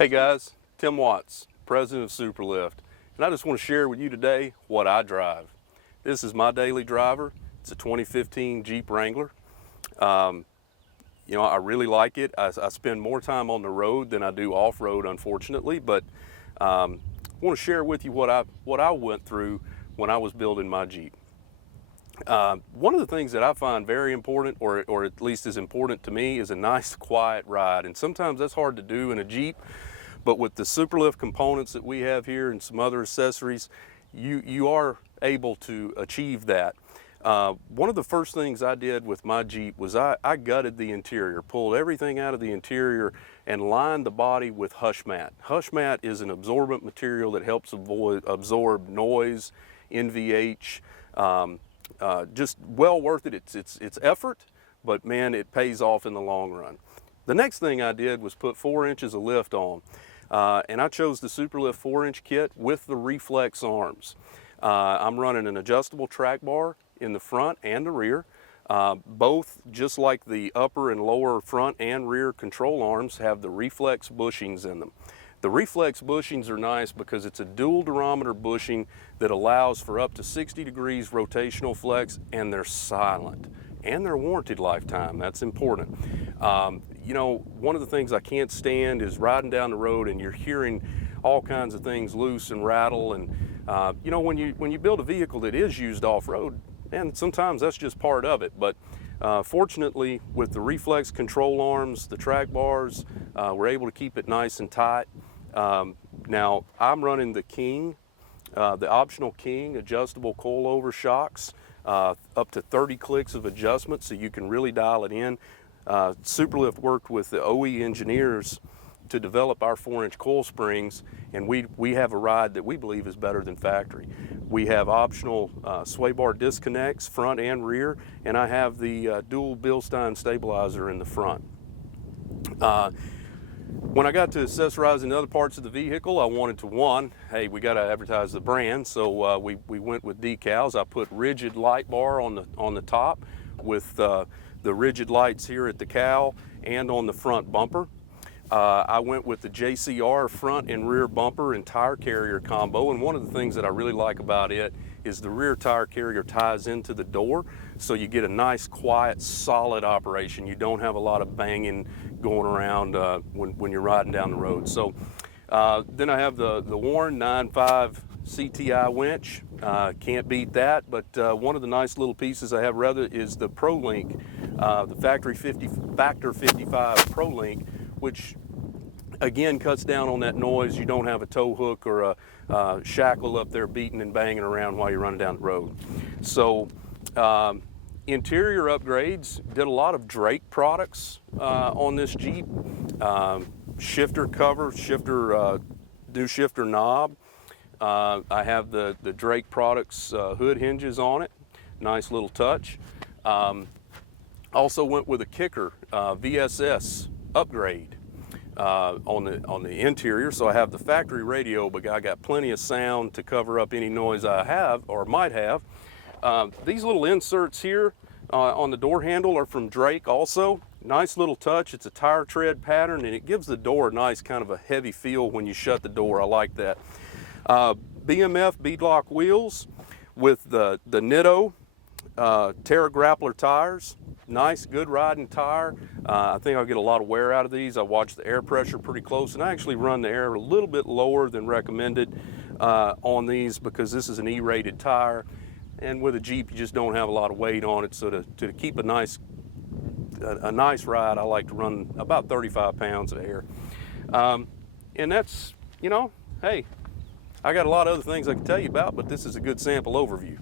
Hey guys, Tim Watts, president of Superlift, and I just want to share with you today what I drive. This is my daily driver. It's a 2015 Jeep Wrangler. You know, I really like it. I spend more time on the road than I do off-road, unfortunately, but I want to share with you what I went through when I was building my Jeep. One of the things that I find very important, or at least is important to me, is a nice quiet ride. And sometimes that's hard to do in a Jeep, but with the Superlift components that we have here and some other accessories, you are able to achieve that. One of the first things I did with my Jeep was I gutted the interior, pulled everything out of the interior and lined the body with hush mat. Hush mat is an absorbent material that helps absorb noise, NVH, just well worth it. It's effort, but man, it pays off in the long run. The next thing I did was put 4 inches of lift on, and I chose the Superlift 4-inch kit with the reflex arms. I'm running an adjustable track bar in the front and the rear. Both, just like the upper and lower front and rear control arms, have the reflex bushings in them. The reflex bushings are nice because it's a dual durometer bushing that allows for up to 60 degrees rotational flex, and they're silent. And they're warranted lifetime. That's important. You know, one of the things I can't stand is riding down the road and you're hearing all kinds of things loose and rattle. And you know, when you build a vehicle that is used off-road, and sometimes that's just part of it. But fortunately, with the reflex control arms, the track bars, we're able to keep it nice and tight. Now, I'm running the King, the optional King adjustable coilover shocks, up to 30 clicks of adjustment, so you can really dial it in. Superlift worked with the OE engineers to develop our 4-inch coil springs, and we have a ride that we believe is better than factory. We have optional sway bar disconnects, front and rear, and I have the dual Bilstein stabilizer in the front. When I got to accessorizing other parts of the vehicle, I wanted to, hey, we got to advertise the brand, so we went with decals. I put rigid light bar on the top with the rigid lights here at the cowl and on the front bumper. I went with the JCR front and rear bumper and tire carrier combo, and one of the things that I really like about it is the rear tire carrier ties into the door, so you get a nice, quiet, solid operation. You don't have a lot of banging going around when you're riding down the road. So then I have the Warren 9.5 CTI winch. Can't beat that, but one of the nice little pieces I have is the ProLink, the Factor 55 ProLink, which again cuts down on that noise. You don't have a tow hook or a shackle up there beating and banging around while you're running down the road. So interior upgrades, did a lot of Drake products on this Jeep. Shifter cover, new shifter knob. I have the Drake products hood hinges on it. Nice little touch. Also went with a KIKKER VSS upgrade on the interior, so I have the factory radio, but I got plenty of sound to cover up any noise I have or might have. These little inserts here on the door handle are from Drake also. Nice little touch. It's a tire tread pattern, and it gives the door a nice kind of a heavy feel when you shut the door. I like that. BMF beadlock wheels with the Nitto TERRA GRAPPLER tires. Nice, good riding tire. I think I'll get a lot of wear out of these. I watch the air pressure pretty close, and I actually run the air a little bit lower than recommended on these because this is an E-rated tire, and with a Jeep you just don't have a lot of weight on it. So to keep a nice ride, I like to run about 35 pounds of air. And that's, you know, hey, I got a lot of other things I can tell you about, but this is a good sample overview.